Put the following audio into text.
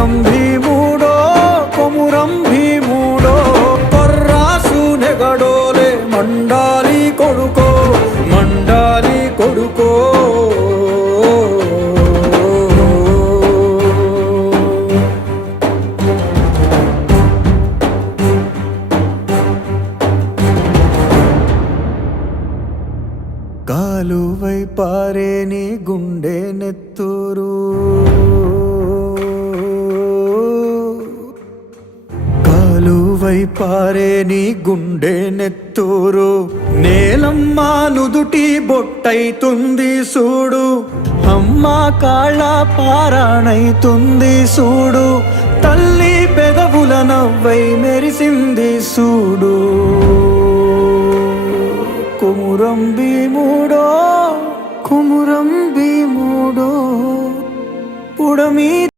కొమురం భీముడో కొమురం భీముడో కొర్రాసు నెగడోలే మండాలి కొడుకో మండాలి కొడుకో కాలువై పారే నీ గుండె నెత్తూరు కాలువై పారే నీ గుండె నెత్తూరు నేలమ్మ నుదుటి బొట్టైతుంది సూడు అమ్మ కాళ్ళ పారాణైతుంది సూడు తల్లి పెదవుల నవ్వై మెరిసింది సూడు కొమురం భీముడో కొమురం భీముడో పుడమి